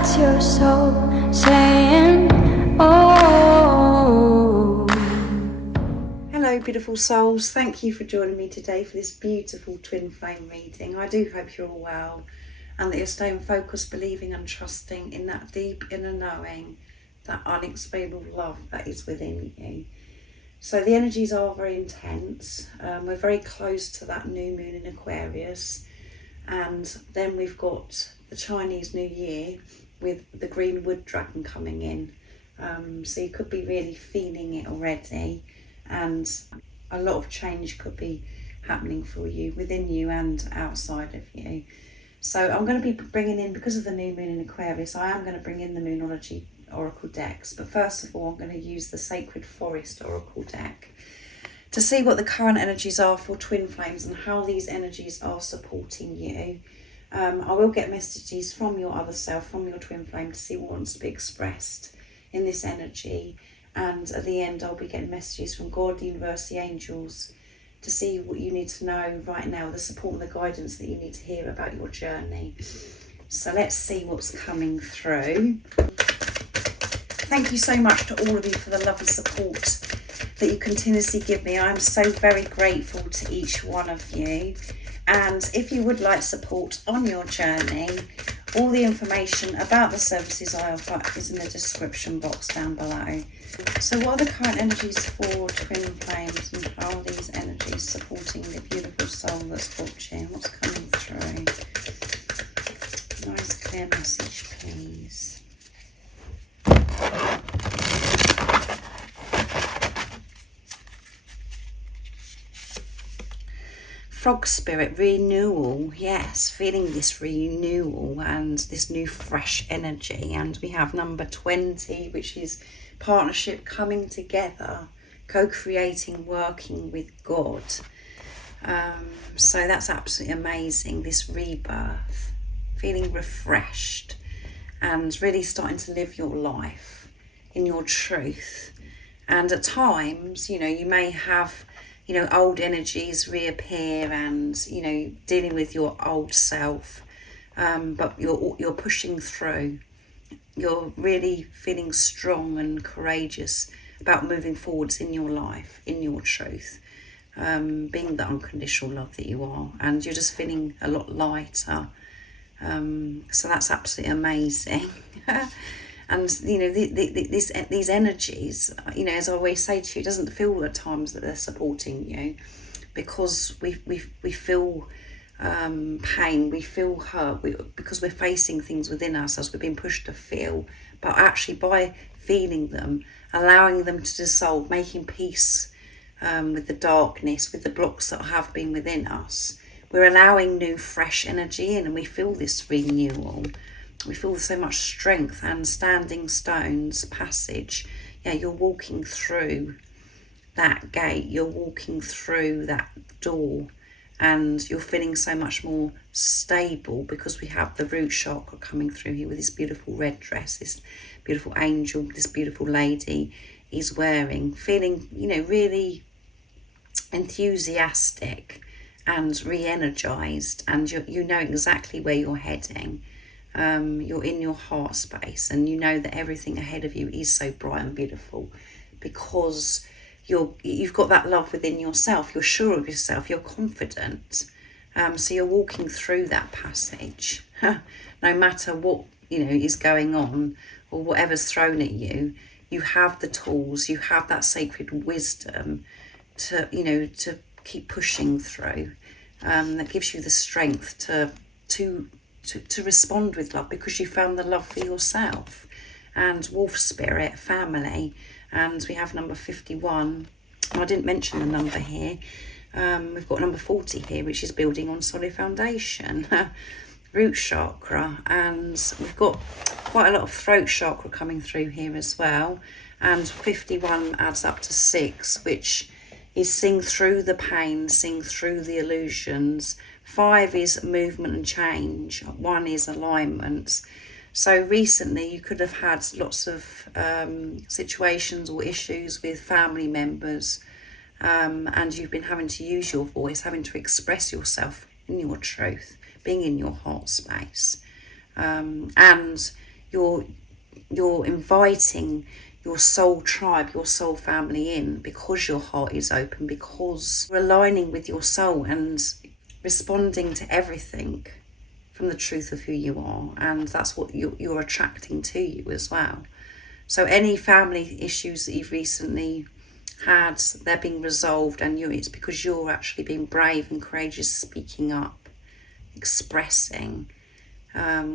That's your soul saying, oh. Hello beautiful souls, thank you for joining me today for this beautiful twin flame reading. I do hope you're all well and that you're staying focused, believing and trusting in that deep inner knowing, that unexplainable love that is within you. So the energies are very intense. We're very close to that new moon in Aquarius, and then we've got the Chinese New Year with the green wood dragon coming in. So you could be really feeling it already, and a lot of change could be happening for you, within you and outside of you. So I'm going to be bringing in, because of the new moon in Aquarius, I am going to bring in the Moonology Oracle decks, but first of all I'm going to use the Sacred Forest Oracle deck to see what the current energies are for twin flames and how these energies are supporting you. I will get messages from your other self, from your twin flame, to see what wants to be expressed in this energy, and at the end I'll be getting messages from God, the universe, the angels, to see what you need to know right now, the support and the guidance that you need to hear about your journey. So let's see what's coming through. Thank you so much to all of you for the love and support that you continuously give me. I'm so very grateful to each one of you. And if you would like support on your journey, all the information about the services I offer is in the description box down below. So what are the current energies for twin flames, and how are these energies supporting the beautiful soul that's watching? What's coming through? Nice clear message, please. Frog spirit, renewal. Yes, feeling this renewal and this new fresh energy. And we have number 20, which is partnership, coming together, co-creating, working with God. So that's absolutely amazing, this rebirth, feeling refreshed and really starting to live your life in your truth. And at times, you may have old energies reappear and, dealing with your old self, but you're pushing through. You're really feeling strong and courageous about moving forwards in your life, in your truth, being the unconditional love that you are, and you're just feeling a lot lighter. So that's absolutely amazing. And these energies, as I always say to you, it doesn't feel at times that they're supporting you, because we feel pain, we feel hurt, because we're facing things within ourselves we've been pushed to feel. But actually, by feeling them, allowing them to dissolve, making peace with the darkness, with the blocks that have been within us, we're allowing new fresh energy in, and we feel this renewal. We feel so much strength and standing stones passage. Yeah, you're walking through that gate, you're walking through that door, and you're feeling so much more stable, because we have the root chakra coming through here with this beautiful red dress, this beautiful angel, this beautiful lady is wearing, feeling, really enthusiastic and re-energized, and you know exactly where you're heading. You're in your heart space, and you know that everything ahead of you is so bright and beautiful, because you've got that love within yourself. You're sure of yourself, you're confident, so you're walking through that passage. No matter what is going on or whatever's thrown at you, you have the tools, you have that sacred wisdom to to keep pushing through. That gives you the strength to respond with love, because you found the love for yourself. And wolf spirit, family, and we have number 51. I didn't mention the number here. We've got number 40 here, which is building on solid foundation. Root chakra, and we've got quite a lot of throat chakra coming through here as well. And 51 adds up to 6, which is seeing through the pain, seeing through the illusions. 5 is movement and change. 1 is alignment. So recently you could have had lots of situations or issues with family members, and you've been having to use your voice, having to express yourself in your truth, being in your heart space. And you're inviting your soul tribe, your soul family in, because your heart is open, because you're aligning with your soul and responding to everything from the truth of who you are. And that's what you're attracting to you as well. So any family issues that you've recently had, they're being resolved, and it's because you're actually being brave and courageous, speaking up, expressing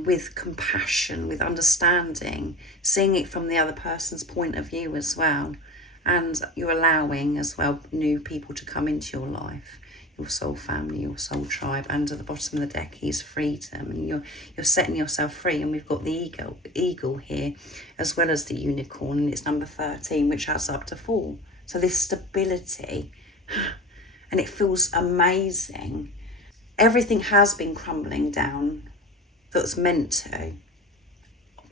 with compassion, with understanding, seeing it from the other person's point of view as well. And you're allowing as well new people to come into your life, your soul family, your soul tribe. And at the bottom of the deck is freedom, and you're setting yourself free. And we've got the eagle here, as well as the unicorn, and it's number 13, which adds up to 4. So this stability, and it feels amazing. Everything has been crumbling down that's meant to.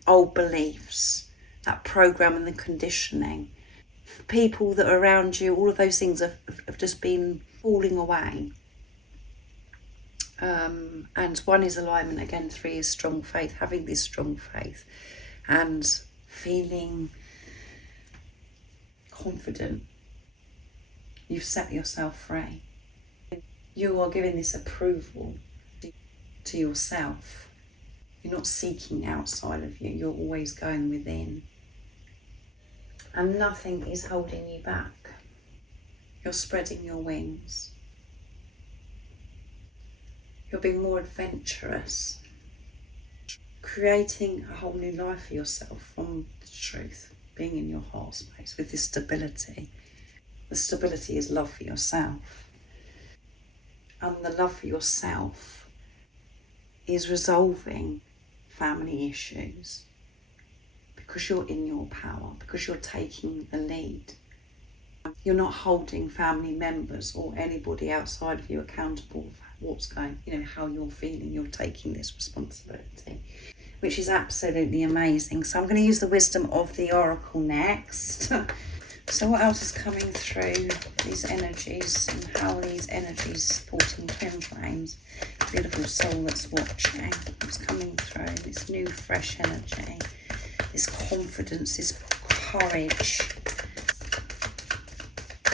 Old beliefs, that program and the conditioning, people that are around you, all of those things have just been falling away. And 1 is alignment, again 3 is strong faith, having this strong faith and feeling confident. You've set yourself free. You are giving this approval to yourself. You're not seeking outside of you, you're always going within. And nothing is holding you back. You're spreading your wings. You're being more adventurous, creating a whole new life for yourself from the truth, being in your heart space with this stability. The stability is love for yourself. And the love for yourself is resolving family issues, because you're in your power, because you're taking the lead. You're not holding family members or anybody outside of you accountable for what's going, how you're feeling. You're taking this responsibility, which is absolutely amazing. So I'm going to use the wisdom of the oracle next. So what else is coming through these energies, and how are these energies supporting twin flames? Beautiful soul that's watching, what's coming through, this new fresh energy, this confidence, this courage,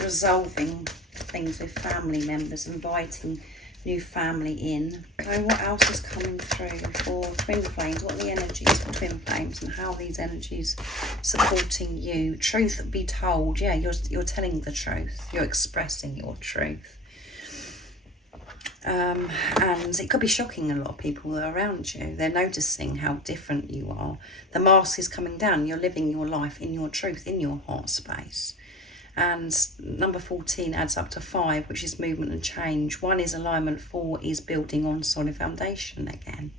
resolving things with family members, inviting new family in. So what else is coming through for twin flames? What are the energies for twin flames, and how are these energies supporting you? Truth be told, yeah, you're telling the truth, you're expressing your truth. And it could be shocking a lot of people that are around you. They're noticing how different you are. The mask is coming down. You're living your life in your truth, in your heart space. And number 14 adds up to 5, which is movement and change. 1 is alignment, 4 is building on solid foundation again.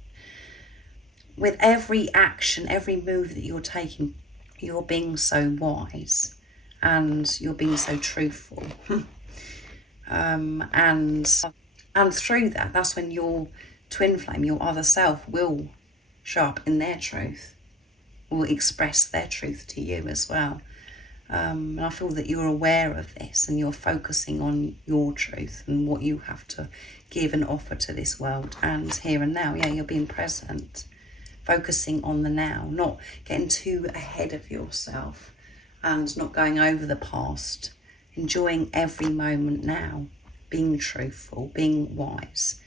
With every action, every move that you're taking, you're being so wise and you're being so truthful. And through that, that's when your twin flame, your other self, will show up in their truth, will express their truth to you as well. And I feel that you're aware of this, and you're focusing on your truth and what you have to give and offer to this world, and here and now. Yeah, you're being present, focusing on the now, not getting too ahead of yourself and not going over the past, enjoying every moment now, being truthful, being wise,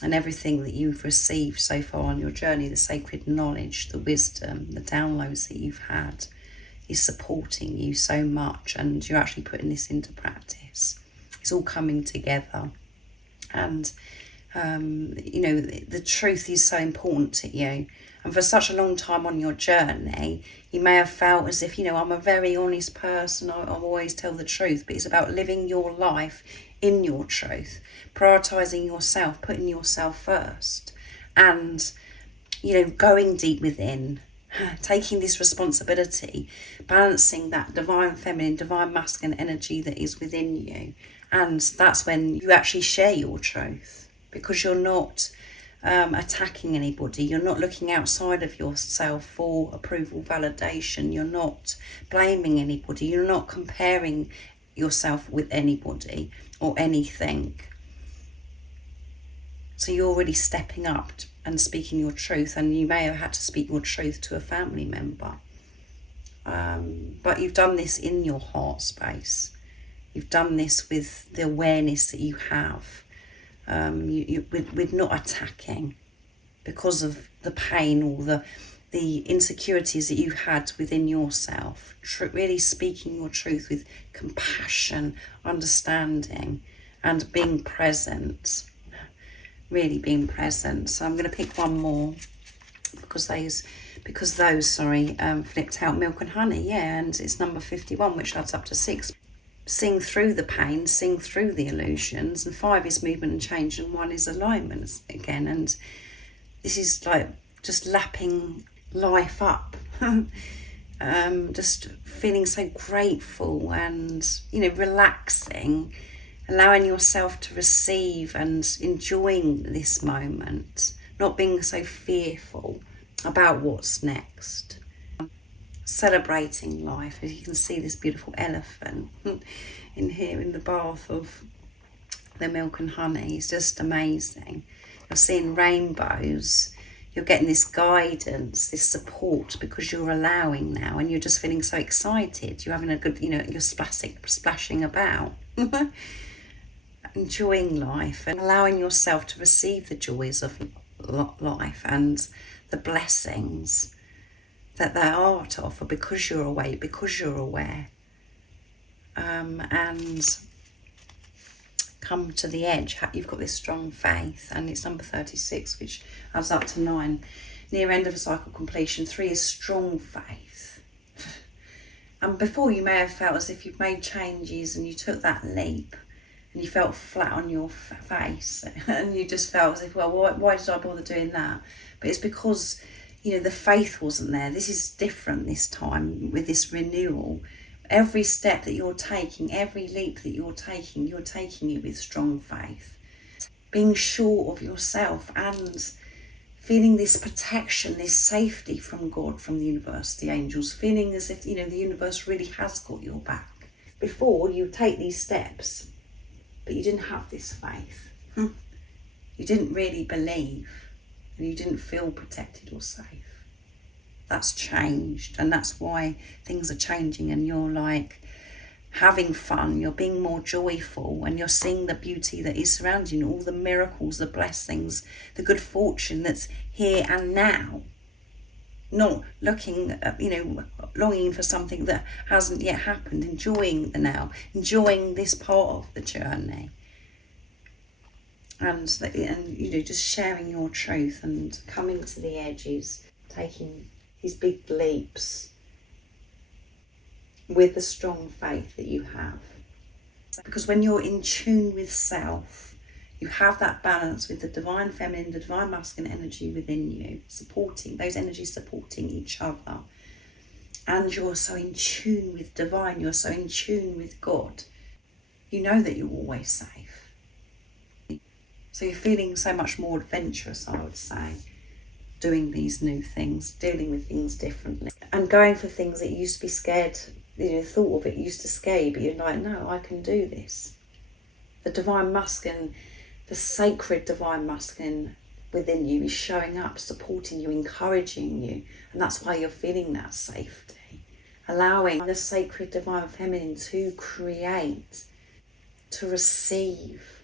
and everything that you've received so far on your journey, the sacred knowledge, the wisdom, the downloads that you've had, is supporting you so much, and you're actually putting this into practice. It's all coming together, and the truth is so important to you. And for such a long time on your journey, you may have felt as if, I'm a very honest person, I always tell the truth. But it's about living your life in your truth, prioritising yourself, putting yourself first, and going deep within, taking this responsibility, balancing that divine feminine, divine masculine energy that is within you. And that's when you actually share your truth, because you're not attacking anybody. You're not looking outside of yourself for approval, validation. You're not blaming anybody. You're not comparing yourself with anybody or anything. So you're already stepping up and speaking your truth, and you may have had to speak your truth to a family member. But you've done this in your heart space. You've done this with the awareness that you have, with not attacking because of the pain or the insecurities that you had within yourself. Really speaking your truth with compassion, understanding, and being present. Really being present. So I'm going to pick one more because those flipped out. Milk and honey, yeah, and it's number 51, which adds up to 6. Sing through the pain, sing through the illusions, and 5 is movement and change, and 1 is alignment again. And this is like just lapping life up. Just feeling so grateful and, relaxing, allowing yourself to receive and enjoying this moment, not being so fearful about what's next. Celebrating life. As you can see, this beautiful elephant in here in the bath of the milk and honey is just amazing. You're seeing rainbows. You're getting this guidance, this support, because you're allowing now, and you're just feeling so excited. You're having a good, you're splashing about, enjoying life and allowing yourself to receive the joys of life and the blessings that they are to offer, because you're awake, because you're aware, and come to the edge. You've got this strong faith, and it's number 36, which adds up to 9. Near end of a cycle completion. 3 is strong faith. And before, you may have felt as if you've made changes and you took that leap and you felt flat on your face and you just felt as if, well, why did I bother doing that? But it's because, the faith wasn't there. This is different this time with this renewal. Every step that you're taking, every leap that you're taking it with strong faith. Being sure of yourself and feeling this protection, this safety from God, from the universe, the angels, feeling as if, the universe really has got your back. Before, you take these steps, but you didn't have this faith. You didn't really believe, and you didn't feel protected or safe. That's changed, and that's why things are changing, and you're like having fun, you're being more joyful, and you're seeing the beauty that is surrounding you, all the miracles, the blessings, the good fortune that's here and now. Not looking at, longing for something that hasn't yet happened, enjoying the now, enjoying this part of the journey. And just sharing your truth and coming to the edges, taking these big leaps with the strong faith that you have. Because when you're in tune with self, you have that balance with the divine feminine, the divine masculine energy within you, supporting, those energies supporting each other. And you're so in tune with divine, you're so in tune with God. You know that you're always safe. So you're feeling so much more adventurous, I would say, doing these new things, dealing with things differently, and going for things that you used to be scared, thought of it used to scare you, but you're like, no, I can do this. The divine masculine, the sacred divine masculine within you is showing up, supporting you, encouraging you, and that's why you're feeling that safety. Allowing the sacred divine feminine to create, to receive.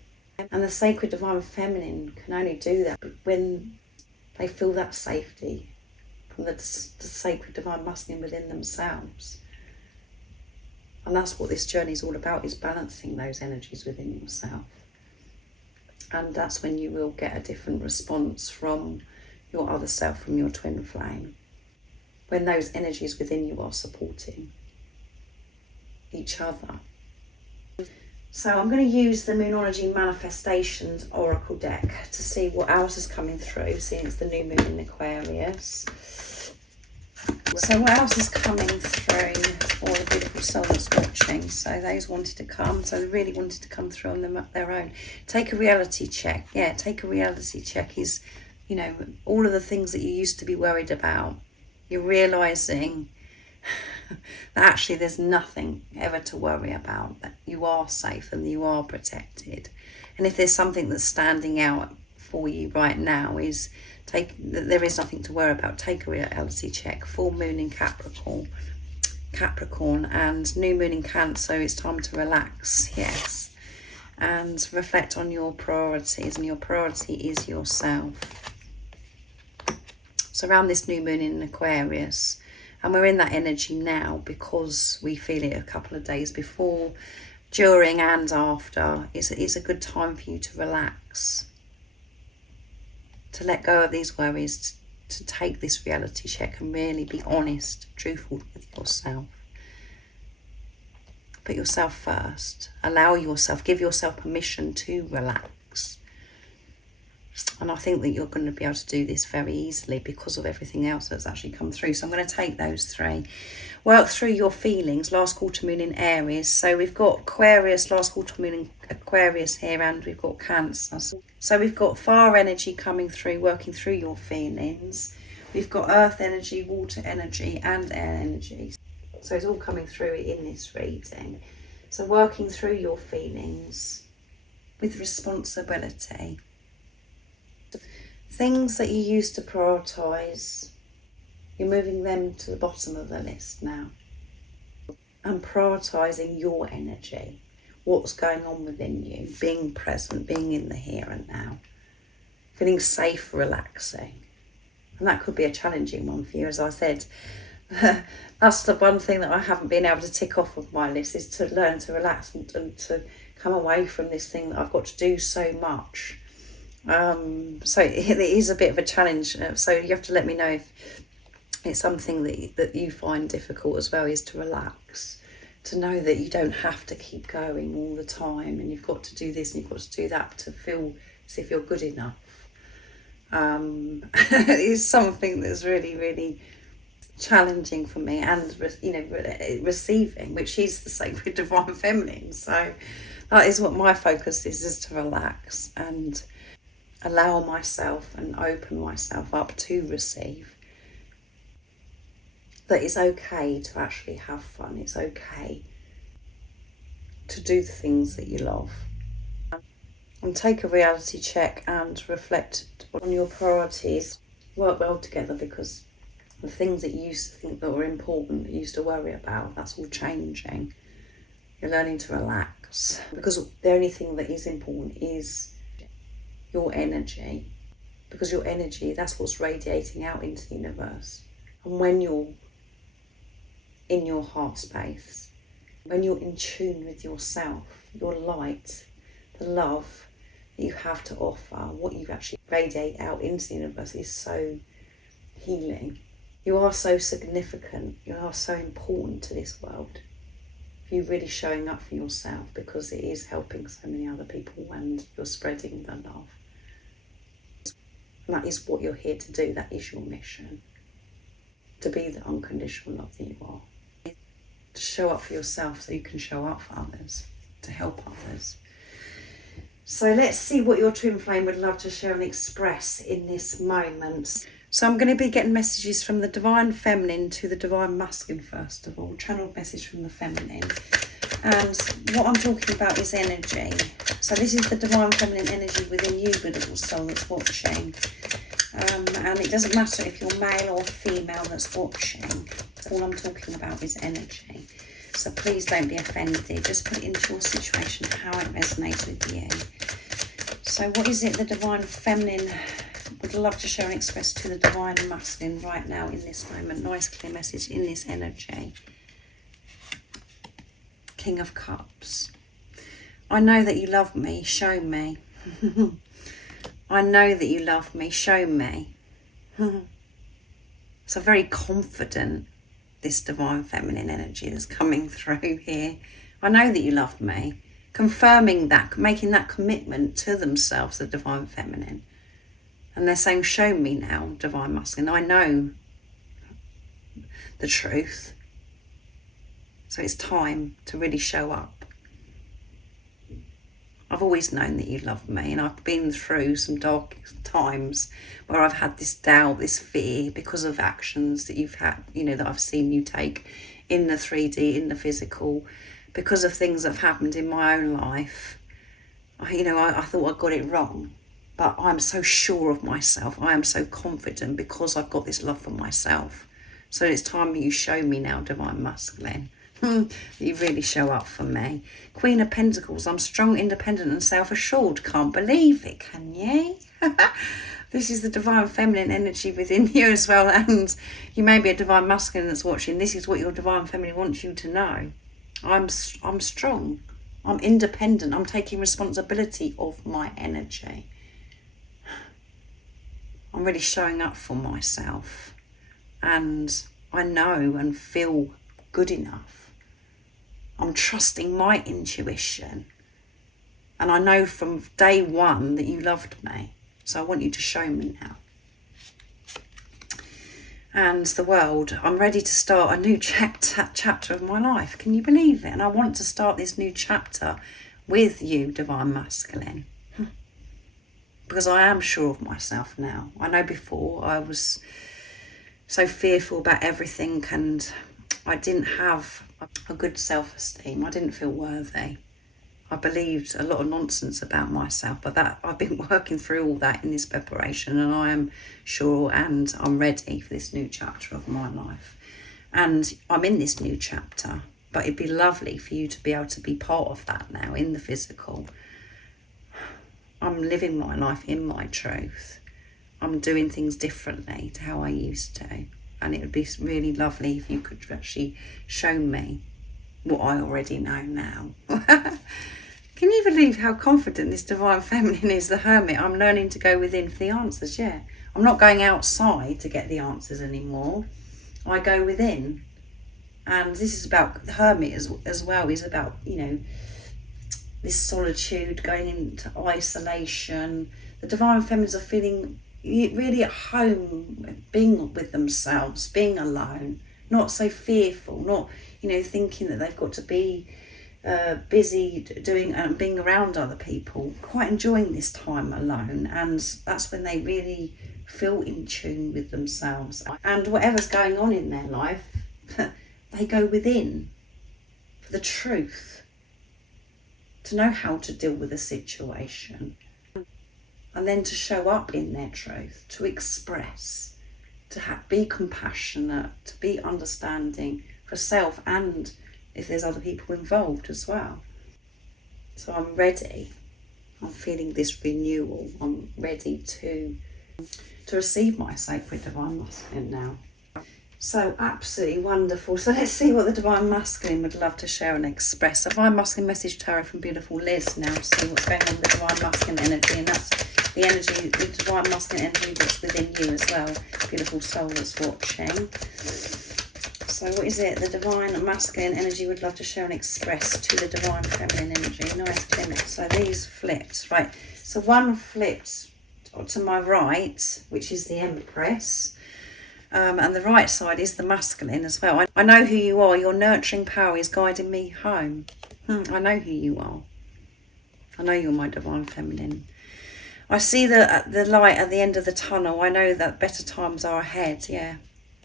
And the sacred divine feminine can only do that when they feel that safety from the sacred divine masculine within themselves. And that's what this journey is all about, is balancing those energies within yourself. And that's when you will get a different response from your other self, from your twin flame. When those energies within you are supporting each other. So I'm going to use the Moonology Manifestations Oracle deck to see what else is coming through, seeing it's the new moon in Aquarius. So what else is coming through for the beautiful soul that's watching? So those wanted to come, so they really wanted to come through on their own. Take a reality check. Yeah, take a reality check is, all of the things that you used to be worried about. You're realising that actually there's nothing ever to worry about, that you are safe and you are protected. And if there's something that's standing out for you right now, is There is nothing to worry about. Take a reality check. Full moon in Capricorn and new moon in Cancer. It's time to relax, yes, and reflect on your priorities, and your priority is yourself. So around this new moon in Aquarius, and we're in that energy now because we feel it a couple of days before, during and after. It's a good time for you to relax, to let go of these worries, to take this reality check and really be honest, truthful with yourself. Put yourself first. Allow yourself, give yourself permission to relax. And I think that you're going to be able to do this very easily because of everything else that's actually come through. So I'm going to take those three. Work through your feelings. Last quarter moon in Aries. So we've got Aquarius, last quarter moon in Aquarius here, and we've got Cancer. So we've got fire energy coming through, working through your feelings. We've got earth energy, water energy, and air energy. So it's all coming through in this reading. So working through your feelings with responsibility. Things that you used to prioritise, you're moving them to the bottom of the list now. And prioritising your energy, what's going on within you, being present, being in the here and now, feeling safe, relaxing. And that could be a challenging one for you, as I said. That's the one thing that I haven't been able to tick off of my list, is to learn to relax and to come away from this thing that I've got to do so much. So it is a bit of a challenge. So you have to let me know if it's something that you find difficult as well, is to relax, to know that you don't have to keep going all the time, and you've got to do this and you've got to do that to feel as if you're good enough. It's something that's really, really challenging for me, and receiving, which is the sacred divine feminine. So that is what my focus is to relax and allow myself and open myself up to receive. That it's okay to actually have fun. It's okay to do the things that you love. And take a reality check and reflect on your priorities. Work well together, because the things that you used to think that were important, that you used to worry about, that's all changing. You're learning to relax, because the only thing that is important is your energy, because your energy, that's what's radiating out into the universe. And when you're in your heart space, when you're in tune with yourself, your light, the love that you have to offer, what you actually radiate out into the universe is so healing. You are so significant, you are so important to this world. You really showing up for yourself, because it is helping so many other people and you're spreading the love. And that is what you're here to do. That is your mission. To be the unconditional love that you are. To show up for yourself so you can show up for others. To help others. So let's see what your twin flame would love to share and express in this moment. So I'm going to be getting messages from the divine feminine to the divine masculine first of all. Channeled message from the feminine. And what I'm talking about is energy. So this is the divine feminine energy within you, beautiful soul that's watching. And it doesn't matter if you're male or female that's watching. All I'm talking about is energy. So please don't be offended. Just put it into your situation, how it resonates with you. So what is it the divine feminine would love to share and express to the divine masculine right now in this moment? Nice clear message in this energy. King of Cups. I know that you love me. Show me. I know that you love me. Show me. So very confident, this divine feminine energy that's coming through here. I know that you love me. Confirming that, making that commitment to themselves, the divine feminine. And they're saying, show me now, divine masculine. I know the truth. So it's time to really show up. I've always known that you love me, and I've been through some dark times where I've had this doubt, this fear, because of actions that you've had, that I've seen you take in the 3D, in the physical, because of things that have happened in my own life. I thought I got it wrong. but I'm so sure of myself. I am so confident because I've got this love for myself. So it's time you show me now, Divine Masculine. You really show up for me. Queen of Pentacles, I'm strong, independent and self-assured. Can't believe it, can you? This is the Divine Feminine energy within you as well. And you may be a Divine Masculine that's watching. This is what your Divine Feminine wants you to know. I'm strong. I'm independent. I'm taking responsibility of my energy. I'm really showing up for myself. And I know and feel good enough. I'm trusting my intuition. And I know from day one that you loved me. So I want you to show me now. And the world, I'm ready to start a new chapter of my life. Can you believe it? And I want to start this new chapter with you, Divine Masculine. Because I am sure of myself now. I know before I was so fearful about everything and I didn't have a good self-esteem. I didn't feel worthy. I believed a lot of nonsense about myself, but that I've been working through all that in this preparation, and I am sure and I'm ready for this new chapter of my life. And I'm in this new chapter, but it'd be lovely for you to be able to be part of that now in the physical. I'm living my life in my truth. I'm doing things differently to how I used to. And it would be really lovely if you could actually show me what I already know now. Can you believe how confident this Divine Feminine is, the Hermit? I'm learning to go within for the answers, yeah. I'm not going outside to get the answers anymore. I go within. And this is about the Hermit as well. Is about, you know, this solitude, going into isolation. The Divine Feminines are feeling really at home, being with themselves, being alone, not so fearful, not, you know, thinking that they've got to be busy doing and being around other people, quite enjoying this time alone. And that's when they really feel in tune with themselves. And whatever's going on in their life, they go within for the truth, to know how to deal with a situation, and then to show up in their truth, to express, to be compassionate, to be understanding for self and if there's other people involved as well. So I'm ready. I'm feeling this renewal. I'm ready to receive my sacred Divine Masculine now. So absolutely wonderful. So let's see what the Divine Masculine would love to share and express. Divine Masculine message tarot from beautiful Liz now to see what's going on with the Divine Masculine energy. And that's the energy, the Divine Masculine energy that's within you as well. Beautiful soul that's watching. So what is it the Divine Masculine energy would love to share and express to the Divine Feminine energy? Nice, Tim. So these flipped, right. So one flipped to my right, which is the Empress. And the right side is the Masculine as well. I know who you are. Your nurturing power is guiding me home. I know who you are. I know you're my Divine Feminine. I see the light at the end of the tunnel. I know that better times are ahead, yeah.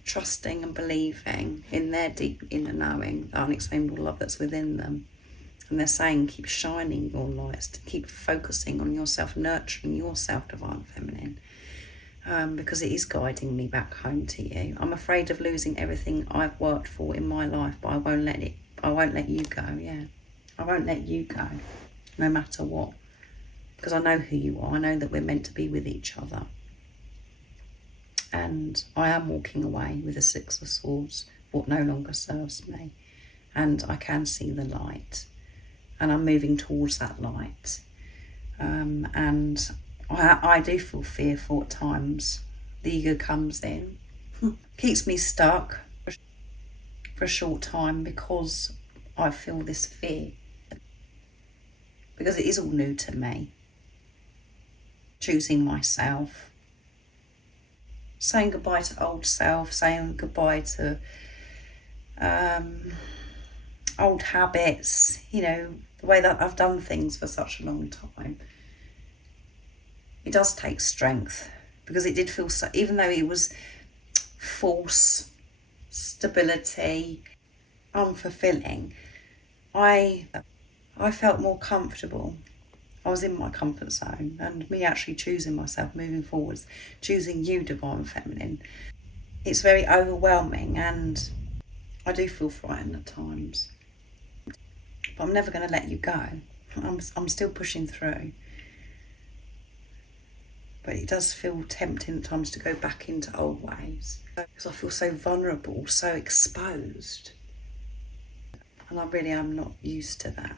Trusting and believing in their deep inner knowing, the unexplainable love that's within them. And they're saying, keep shining your lights, to keep focusing on yourself, nurturing yourself, Divine Feminine. Because it is guiding me back home to you. I'm afraid of losing everything I've worked for in my life, but I won't let you go, yeah. I won't let you go, no matter what. Because I know who you are. I know that we're meant to be with each other. And I am walking away with the Six of Swords, what no longer serves me. And I can see the light. And I'm moving towards that light. And I do feel fearful at times. The ego comes in, keeps me stuck for a short time because I feel this fear. Because it is all new to me. Choosing myself. Saying goodbye to old self, saying goodbye to old habits, you know, the way that I've done things for such a long time. It does take strength because it did feel so, even though it was false stability, unfulfilling, I felt more comfortable. I was in my comfort zone, and me actually choosing myself moving forwards, choosing you, Divine Feminine. It's very overwhelming, and I do feel frightened at times. But I'm never going to let you go. I'm still pushing through. But it does feel tempting at times to go back into old ways, because I feel so vulnerable, so exposed. And I really am not used to that.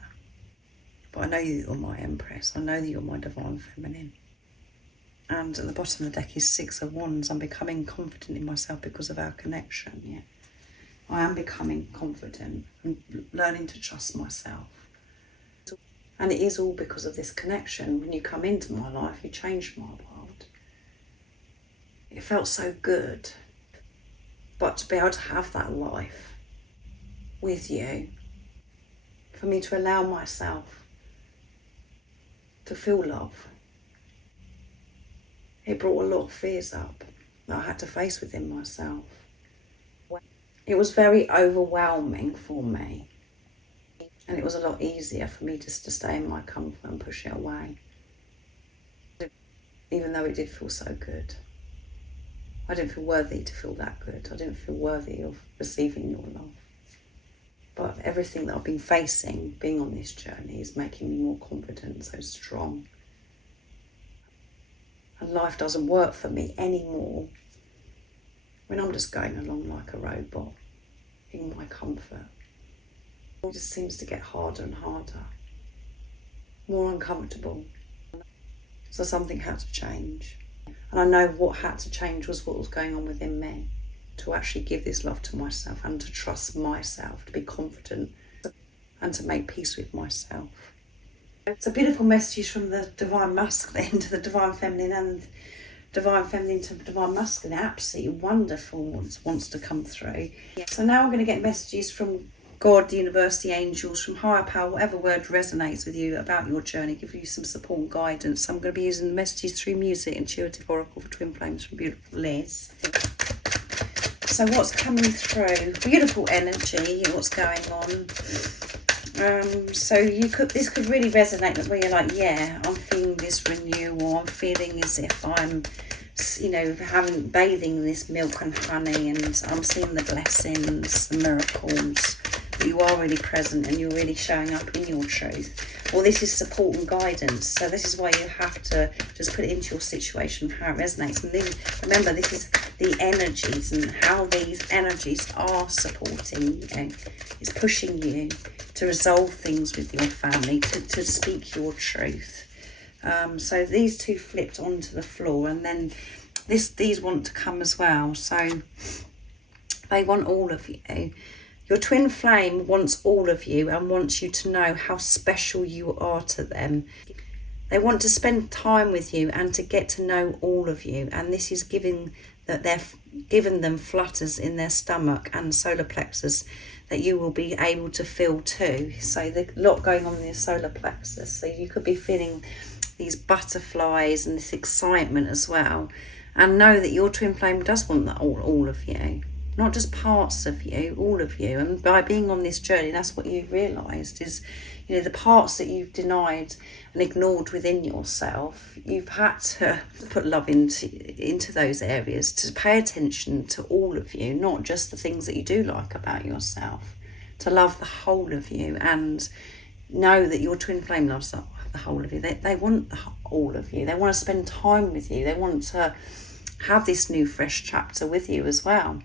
But I know that you're my Empress. I know that you're my Divine Feminine. And at the bottom of the deck is Six of Wands. I'm becoming confident in myself because of our connection. Yeah, I am becoming confident and learning to trust myself. And it is all because of this connection. When you come into my life, you changed my world. It felt so good. But to be able to have that life with you, for me to allow myself to feel love, it brought a lot of fears up that I had to face within myself. It was very overwhelming for me. And it was a lot easier for me just to stay in my comfort and push it away. Even though it did feel so good. I didn't feel worthy to feel that good. I didn't feel worthy of receiving your love. But everything that I've been facing, being on this journey, is making me more confident, so strong. And life doesn't work for me anymore when I'm just going along like a robot in my comfort. It just seems to get harder and harder, more uncomfortable. So something had to change. And I know what had to change was what was going on within me, to actually give this love to myself and to trust myself, to be confident and to make peace with myself. It's a beautiful message from the Divine Masculine to the Divine Feminine, and Divine Feminine to Divine Masculine. Absolutely wonderful wants to come through. So now I'm going to get messages from God, the universe, the angels, from higher power, whatever word resonates with you about your journey, give you some support and guidance. So I'm going to be using the messages through music, Intuitive Oracle for Twin Flames from beautiful Liz. So what's coming through? Beautiful energy, what's going on. So this could really resonate where you're like, yeah, I'm feeling this renewal. I'm feeling as if I'm, bathing in this milk and honey, and I'm seeing the blessings, the miracles. You are really present and you're really showing up in your truth. Well, this is support and guidance. So this is why you have to just put it into your situation, how it resonates. And then remember, this is the energies and how these energies are supporting you. It's pushing you to resolve things with your family, to speak your truth. So these two flipped onto the floor, and then these want to come as well. So they want all of you. Your twin flame wants all of you and wants you to know how special you are to them. They want to spend time with you and to get to know all of you. And this is giving them flutters in their stomach and solar plexus that you will be able to feel too. So there's a lot going on in the solar plexus. So you could be feeling these butterflies and this excitement as well. And know that your twin flame does want that all of you. Not just parts of you, all of you. And by being on this journey, that's what you've realised is, the parts that you've denied and ignored within yourself, you've had to put love into those areas, to pay attention to all of you, not just the things that you do like about yourself, to love the whole of you and know that your twin flame loves the whole of you. They want all of you. They want to spend time with you. They want to have this new fresh chapter with you as well.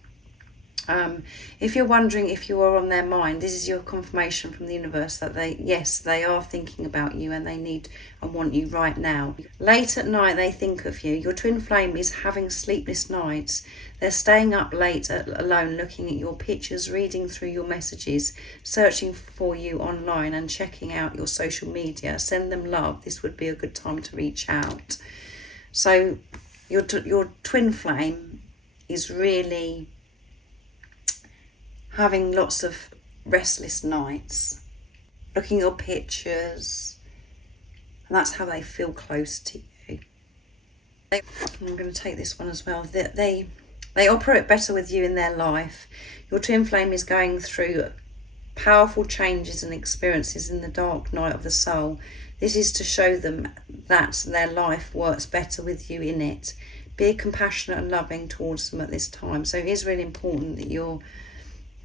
If you're wondering if you are on their mind, this is your confirmation from the universe that they are thinking about you and they need and want you right now. Late at night they think of you. Your twin flame is having sleepless nights. They're staying up late alone, looking at your pictures, reading through your messages, searching for you online and checking out your social media. Send them love. This would be a good time to reach out. So your twin flame is really having lots of restless nights, looking at your pictures, and that's how they feel close to you. I'm going to take this one as well. They operate better with you in their life. Your twin flame is going through powerful changes and experiences in the dark night of the soul. This is to show them that their life works better with you in it. Be compassionate and loving towards them at this time. So it is really important that you're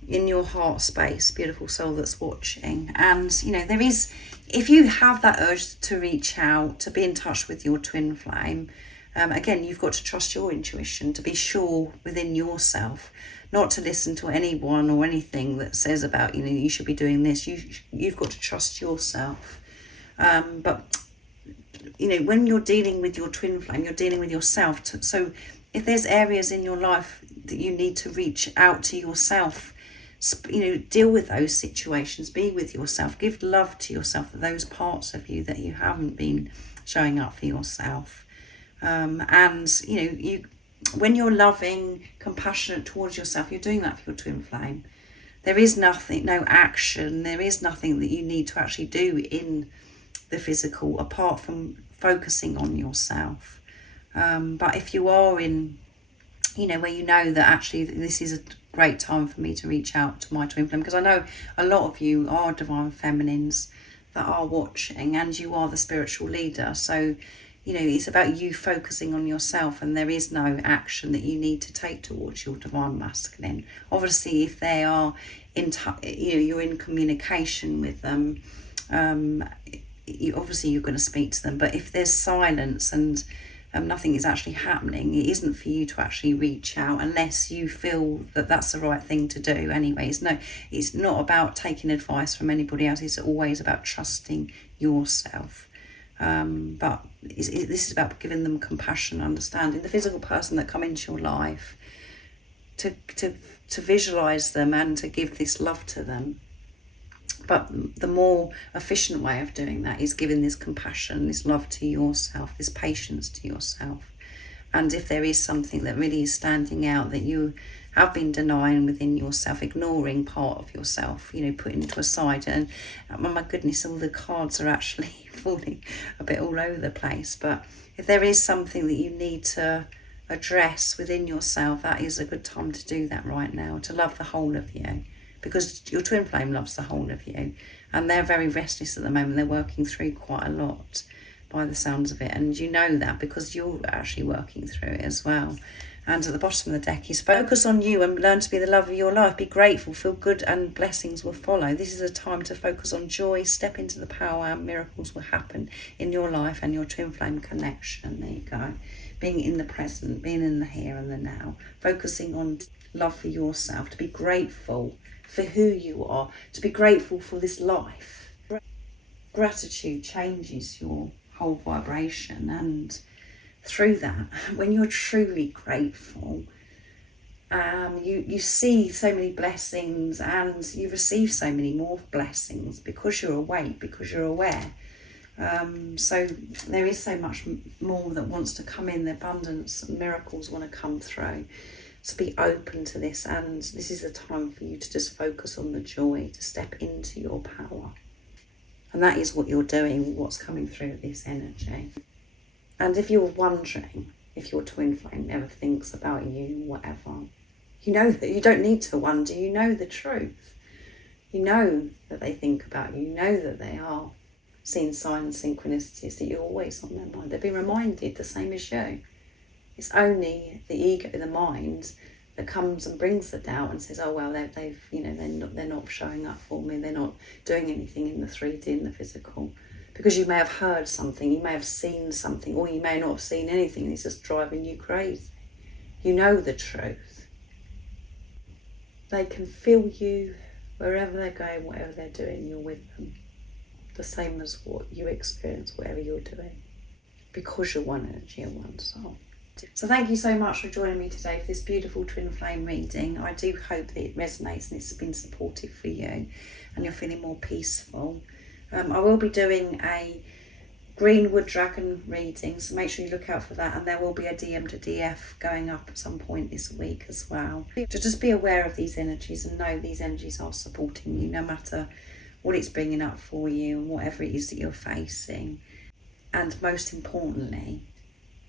in your heart space, beautiful soul that's watching. And there is, if you have that urge to reach out, to be in touch with your twin flame, again, you've got to trust your intuition, to be sure within yourself, not to listen to anyone or anything that says about you should be doing this. You've got to trust yourself. But when you're dealing with your twin flame, you're dealing with yourself. So if there's areas in your life that you need to reach out to yourself, deal with those situations, be with yourself, give love to yourself, those parts of you that you haven't been showing up for yourself. When you're loving, compassionate towards yourself, you're doing that for your twin flame. There is nothing, no action, there is nothing that you need to actually do in the physical apart from focusing on yourself. But if you are in, where you know that actually this is a great time for me to reach out to my twin flame, because I know a lot of you are divine feminines that are watching, and you are the spiritual leader. So it's about you focusing on yourself, and there is no action that you need to take towards your divine masculine. Obviously, if they are you're in communication with them, obviously you're going to speak to them. But if there's silence and nothing is actually happening, it isn't for you to actually reach out unless you feel that that's the right thing to do. Anyways, no, it's not about taking advice from anybody else. It's always about trusting yourself. But this is about giving them compassion, understanding the physical person that come into your life, to visualize them and to give this love to them. But the more efficient way of doing that is giving this compassion, this love to yourself, this patience to yourself. And if there is something that really is standing out that you have been denying within yourself, ignoring part of yourself, putting to a side, and oh my goodness, all the cards are actually falling a bit all over the place. But if there is something that you need to address within yourself, that is a good time to do that right now, to love the whole of you, because your twin flame loves the whole of you, and they're very restless at the moment. They're working through quite a lot by the sounds of it, and you know that because you're actually working through it as well. And at the bottom of the deck is focus on you and learn to be the love of your life. Be grateful, feel good, and blessings will follow. This is a time to focus on joy, step into the power, and miracles will happen in your life and your twin flame connection. There you go. Being in the present, being in the here and the now. Focusing on love for yourself, to be grateful for who you are, to be grateful for this life. Gratitude changes your whole vibration, and through that, when you're truly grateful, you see so many blessings, and you receive so many more blessings because you're awake, because you're aware. So there is so much more that wants to come in. The abundance and miracles want to come through. So be open to this, and this is the time for you to just focus on the joy, to step into your power. And that is what you're doing, what's coming through with this energy. And if you're wondering if your twin flame never thinks about you, whatever, you know that you don't need to wonder. You know the truth. You know that they think about you. You know that they are seeing signs, synchronicities, that you're always on their mind. They've been reminded the same as you. It's only the ego, the mind, that comes and brings the doubt and says, "Oh well, they're not showing up for me. They're not doing anything in the 3D, in the physical." Because you may have heard something, you may have seen something, or you may not have seen anything. It's just driving you crazy. You know the truth. They can feel you wherever they're going, whatever they're doing. You're with them, the same as what you experience, whatever you're doing, because you're one energy and one soul. So thank you so much for joining me today for this beautiful twin flame reading. I do hope that it resonates and it's been supportive for you and you're feeling more peaceful. I will be doing a Greenwood Dragon reading, so make sure you look out for that, and there will be a DM to DF going up at some point this week as well. So just be aware of these energies and know these energies are supporting you no matter what it's bringing up for you and whatever it is that you're facing. And most importantly,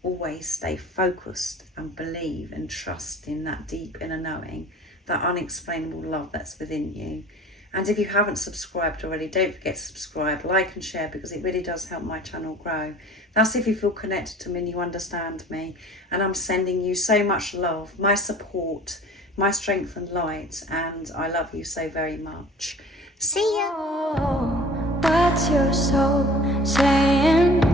always stay focused and believe and trust in that deep inner knowing, that unexplainable love that's within you. And if you haven't subscribed already, don't forget to subscribe, like and share, because it really does help my channel grow. That's if you feel connected to me and you understand me. And I'm sending you so much love, my support, my strength and light, and I love you so very much. See ya! Oh, what's your soul saying?